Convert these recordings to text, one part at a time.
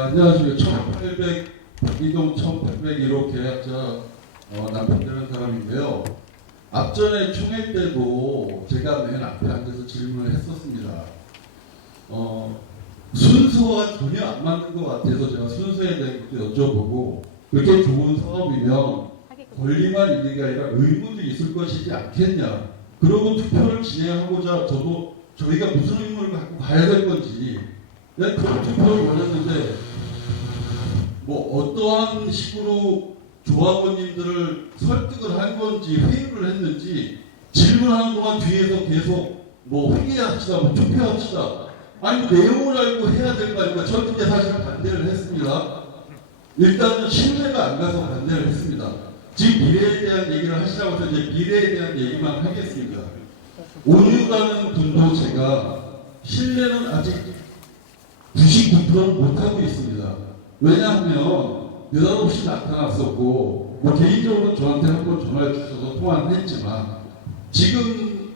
안녕하십니까. 1800, 이동 1801호 계약자 남편 되는 사람인데요. 앞전에 총회 때도 제가 맨 앞에 앉아서 질문을 했었습니다. 순서가 전혀 안 맞는 것 같아서 제가 순서에 대해 여쭤보고, 그렇게 좋은 사업이면 권리만 있는 게 아니라 의무도 있을 것이지 않겠냐. 그러고 투표를 진행하고자 저희가 무슨 의무를 갖고 가야 될 건지, 그런 투표를 원했는데 뭐 어떠한 식으로 조합원님들을 설득을 한 건지 회유를 했는지 질문하는 동안 뒤에서 계속 뭐 회의합시다, 뭐 투표합시다. 아니 뭐 내용을 알고 해야 될 거 아닙니까? 저는 그때 사실 반대를 했습니다. 일단은 신뢰가 안 가서 반대를 했습니다. 지금 미래에 대한 얘기를 하시라고 해서 이제 미래에 대한 얘기만 하겠습니다. 온유라는 분도 제가 신뢰는 아직 99%는 못하고 있습니다. 왜냐하면 느닷없이 나타났었고, 뭐 개인적으로 저한테 한번 전화해 주셔서 통화는 했지만, 지금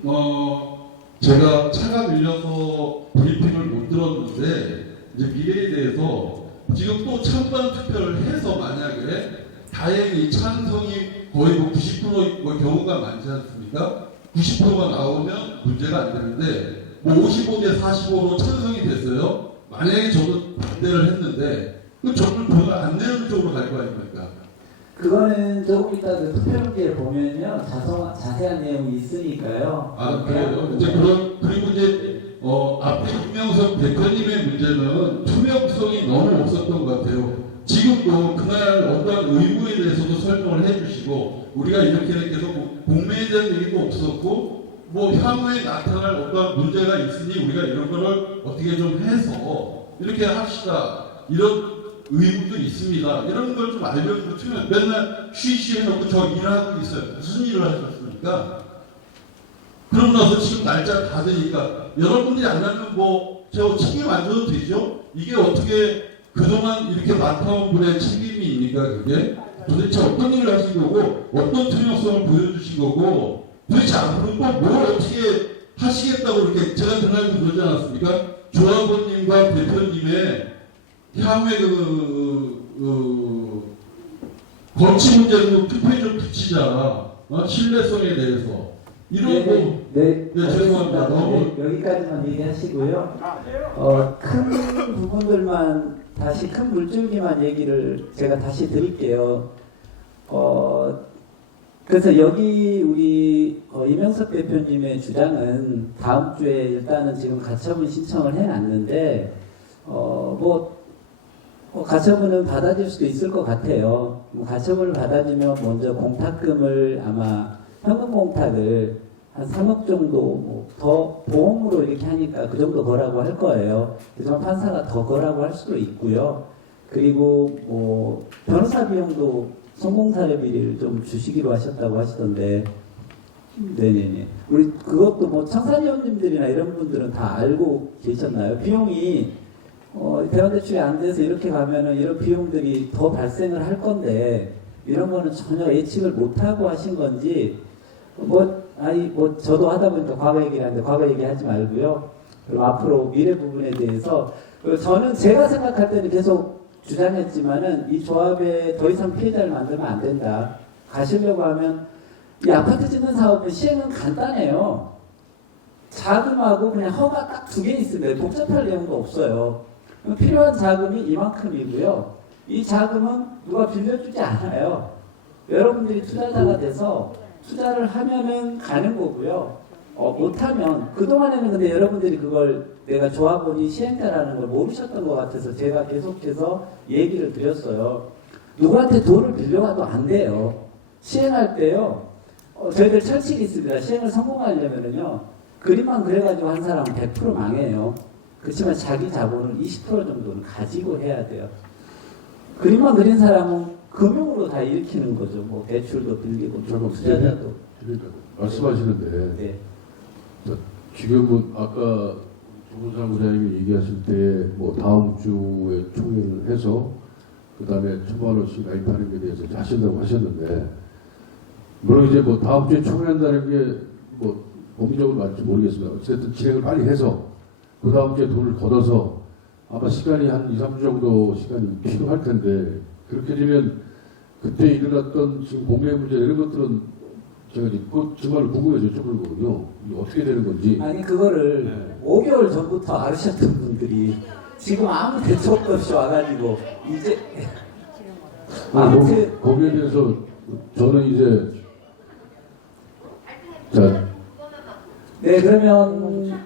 제가 차가 밀려서 브리핑을 못 들었는데, 이제 미래에 대해서 지금 또 찬반 투표를 해서 만약에 다행히 찬성이 거의 뭐 90% 뭐 경우가 많지 않습니까? 90%가 나오면 문제가 안 되는데, 뭐 55대 45로 찬성이 됐어요. 만약에 저도 반대를 했는데, 그 저는 돈을 안 내는 쪽으로 갈 거 아닙니까? 그거는 조금 이따 그 투표용지에 보면요, 자세한 내용이 있으니까요. 아, 그래요? 이제 그리고 이제, 앞에 김명석 대표님의 문제는 투명성이 너무 없었던 것 같아요. 지금도 그날 어떤 의무에 대해서도 설명을 해주시고, 우리가 이렇게 해서 공매에 대한 얘기도 없었고, 뭐 향후에 나타날 어떤 문제가 있으니 우리가 이런 거를 어떻게 좀 해서 이렇게 합시다. 이런 의무도 있습니다. 이런 걸 좀 알려주고 튀면 맨날 쉬쉬해놓고 저 일하고 있어요. 무슨 일을 하셨습니까? 그러고 나서 지금 날짜 다 되니까 여러분들이 안 하면 뭐 저 책임 안 져도 되죠? 이게 어떻게 그동안 이렇게 맡아온 분의 책임입니까? 그게 도대체 어떤 일을 하신 거고 어떤 투명성을 보여주신 거고 도대체 앞으로 또 뭘 어떻게 하시겠다고 이렇게 제가 그날도 그러지 않았습니까? 조합원님과 대표님의 향후에 거치 문제도 투표에 좀 붙이자. 신뢰성에 대해서. 이런 거. 네, 죄송합니다. 너무. 여기까지만 얘기하시고요. 큰 부분들만 다시 큰 물줄기만 얘기를 제가 다시 드릴게요. 그래서 여기 우리 이명석 대표님의 주장은 다음 주에 일단은 지금 가처분 신청을 해놨는데 가처분은 받아줄 수도 있을 것 같아요. 가처분을 받아주면 먼저 공탁금을 아마 현금 공탁을 한 3억 정도 더 보험으로 이렇게 하니까 그 정도 거라고 할 거예요. 하지만 판사가 더 거라고 할 수도 있고요. 그리고 변호사 비용도 성공사례 비리를 좀 주시기로 하셨다고 하시던데, 네네네. 우리 그것도 청산위원님들이나 이런 분들은 다 알고 계셨나요? 비용이 대환대출이 안 돼서 이렇게 가면은 이런 비용들이 더 발생을 할 건데, 이런 거는 전혀 예측을 못하고 하신 건지, 저도 하다 보니까 과거 얘기를 하는데 과거 얘기하지 말고요. 그리고 앞으로 미래 부분에 대해서, 저는 제가 생각할 때는 계속 주장했지만은 이 조합에 더 이상 피해자를 만들면 안 된다. 가시려고 하면 이 아파트 짓는 사업은 시행은 간단해요. 자금하고 그냥 허가 딱 2개 있으면 복잡할 내용도 없어요. 필요한 자금이 이만큼이고요. 이 자금은 누가 빌려주지 않아요. 여러분들이 투자자가 돼서 투자를 하면은 가는 거고요. 못하면, 그동안에는 근데 여러분들이 그걸 내가 조합원이 시행자라는 걸 모르셨던 것 같아서 제가 계속해서 얘기를 드렸어요. 누구한테 돈을 빌려가도 안 돼요. 시행할 때요. 저희들 철칙이 있습니다. 시행을 성공하려면은요. 그림만 그려가지고 한 사람은 100% 망해요. 그렇지만 자기 자본을 20% 정도는 가지고 해야 돼요. 그림만 그린 사람은 금융으로 다 일으키는 거죠. 대출도 빌리고, 투자자도. 말씀하시는데, 네. 지금은 아까 조문상 부장님이 얘기하실 때, 다음 주에 총회를 해서, 그 다음에 1,000만 원씩 가입하는 게 대해서 하신다고 하셨는데, 물론 이제 다음 주에 총회한다는 게, 법리적으로 맞을지 모르겠습니다. 어쨌든 진행을 빨리 해서, 그 다음 주에 돈을 걷어서, 아마 시간이 한 2, 3주 정도 시간이 필요할 텐데 그렇게 되면 그때 일어났던 지금 공매 문제 이런 것들은 제가 그 정말 궁금해서 여쭤보는 거거든요. 이게 어떻게 되는 건지. 아니 그거를 네. 5개월 전부터 알으셨던 분들이 지금 아무 대책도 없이 와가지고 이제 아무튼 거기에 대해서 저는 이제 자 네 그러면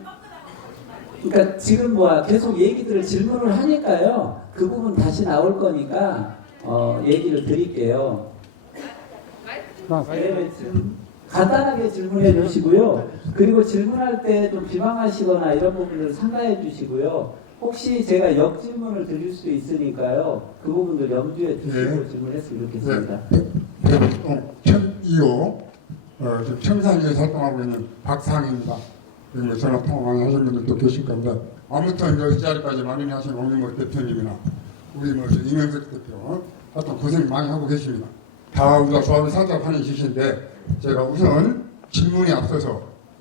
그러니까 지금 뭐 계속 얘기들을 질문을 하니까요 그 부분 다시 나올 거니까 얘기를 드릴게요. 네, 간단하게 질문해 주시고요. 그리고 질문할 때 좀 비방하시거나 이런 부분을 삼가해 주시고요. 혹시 제가 역질문을 드릴 수도 있으니까요. 그 부분도 염두에 두시고 네. 질문했으면 좋겠습니다. 천2호 지금 청산리에서 활동하고 있는 박상입니다. 그리고 전화 통화 많이 하신 분들도 계실 건데 아무튼 이 자리까지 마련하신 오미모 대표님이나 우리 이명석 대표 하여튼 고생 많이 하고 계십니다. 다 우리가 조합을 사장하는 짓인데 제가 우선 질문에 앞서서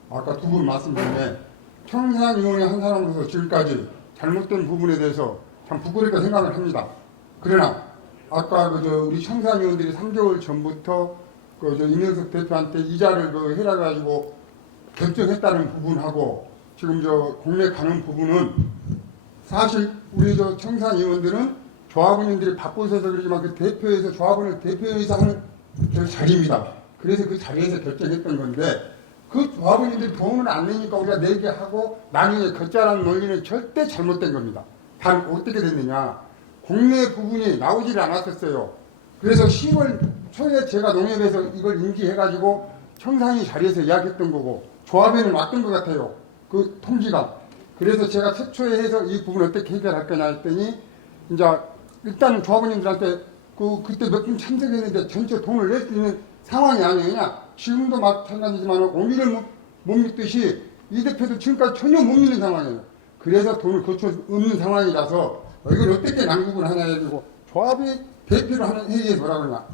아까 두 분 말씀 중에 청산위원회 한 사람으로서 지금까지 잘못된 부분에 대해서 참 부끄럽게 생각을 합니다. 그러나 아까 우리 청산위원들이 3개월 전부터 이명석 대표한테 이자를 해라가지고 결정했다는 부분하고 지금 공매 가는 부분은 사실 우리 청산위원들은 조합원님들이 바쁘셔서 그러지만 그 대표에서 조합원을 대표에서 하는 그 자리입니다. 그래서 그 자리에서 결정했던 건데 그 조합원님들이 돈을 안 내니까 우리가 내게 하고 나중에 걷자라는 논리는 절대 잘못된 겁니다. 단 어떻게 됐느냐. 공매 부분이 나오질 않았었어요. 그래서 10월 초에 제가 농협에서 이걸 인지해가지고 청산위 자리에서 이야기했던 거고 조합에는 왔던 것 같아요. 그 통지가. 그래서 제가 최초에 해서 이 부분을 어떻게 해결할 거냐 했더니 이제 일단은 조합원님들한테 그때 몇 분 참석했는데 전체 돈을 낼 수 있는 상황이 아니냐. 지금도 마찬가지지만 오미를 못 믿듯이 이 대표도 지금까지 전혀 못 믿는 상황이에요. 그래서 돈을 거쳐 없는 상황이라서 이걸 어떻게 낭국을 하냐 해가지고 조합이 대표를 하는 회의에 뭐라 그러냐.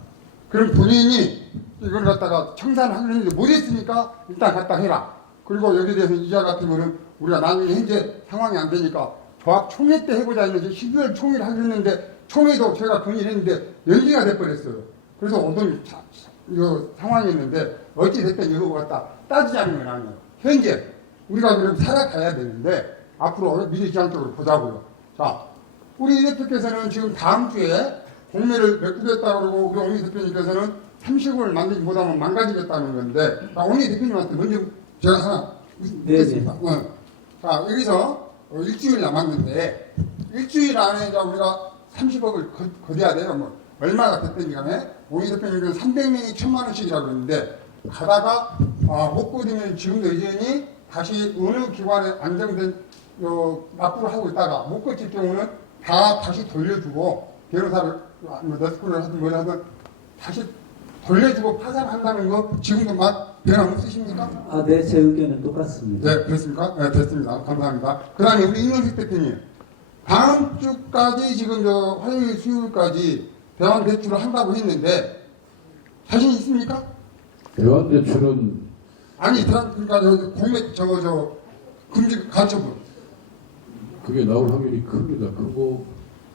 그럼 본인이 이걸 갖다가 청산하기로 했는데 못했으니까 일단 갖다 해라. 그리고 여기에 대해서 이자 같은 거는 우리가 나중에 현재 상황이 안 되니까 조합 총회 때 해보자 했는데 12월 총회를 하기로 했는데 총회도 제가 건의를 했는데 연기가 돼버렸어요. 그래서 어떤 이거 상황이었는데 어찌 됐든 이거 갖다 따지자는 건 아니에요. 현재 우리가 그럼 살아가야 되는데 앞으로 미래지향적으로 보자고요. 자, 우리 대표께서는 지금 다음 주에 공매를 메꾸겠다고 그러고 우리 오미 대표님께서는 30억을 만들지 못하면 망가지겠다는 건데 자, 오미 대표님한테 먼저 제가 하나 묻겠습니다. 자, 여기서 일주일 남았는데 일주일 안에 이제 우리가 30억을 거둬야 돼요. 뭐 얼마가 됐든지 간에 오미 대표님은 300명이 1,000만 원씩이라고 그러는데 가다가 못 거두면 지금도 여전히 다시 어느 기관에 안정된 납부를 하고 있다가 못 거칠 경우는 다 다시 돌려주고 변호사를 너스쿨을 하든 뭘 하든 다시 돌려주고 파산한다는 거 지금도 막 변함 없으십니까? 네, 제 의견은 똑같습니다. 네, 그렇습니까? 네, 됐습니다. 감사합니다. 그 다음에 우리 이명식 대표님 다음 주까지 지금 화요일 수요일까지 대환 대출을 한다고 했는데 자신 있습니까? 대환 대출은 아니 그러니까 공매 금지 간첩은 그게 나올 확률이 큽니다. 그리고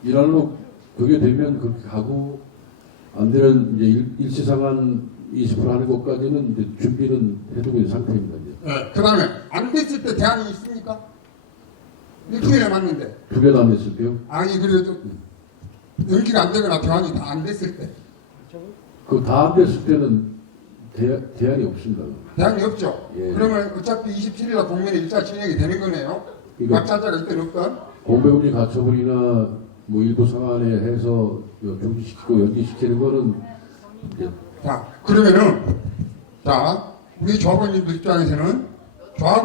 이날로 그게 되면 그렇게 하고 안 되면 이제 일시상한 20% 하는 것까지는 이제 준비는 해두고 있는 상태입니다. 이제. 네. 그 다음에 안 됐을 때 대안이 있습니까? 일주일에 맞는데. 두 배도 안 됐을 때요? 아니 그래도 연기가 안 되거나 대안이 다 안 됐을 때. 그 다 안 됐을 때는 대안이 없습니다. 대안이 없죠. 예. 그러면 어차피 27일날 공매는 일자 진행이 되는 거네요. 그러니까 막자자가 이때는 없던. 공배금리 가처분이나 뭐 일부 상한에 해서 중지시키고 연기시키는 거는 이제 자 그러면은 자 우리 조합원님들 입장에서는 조합을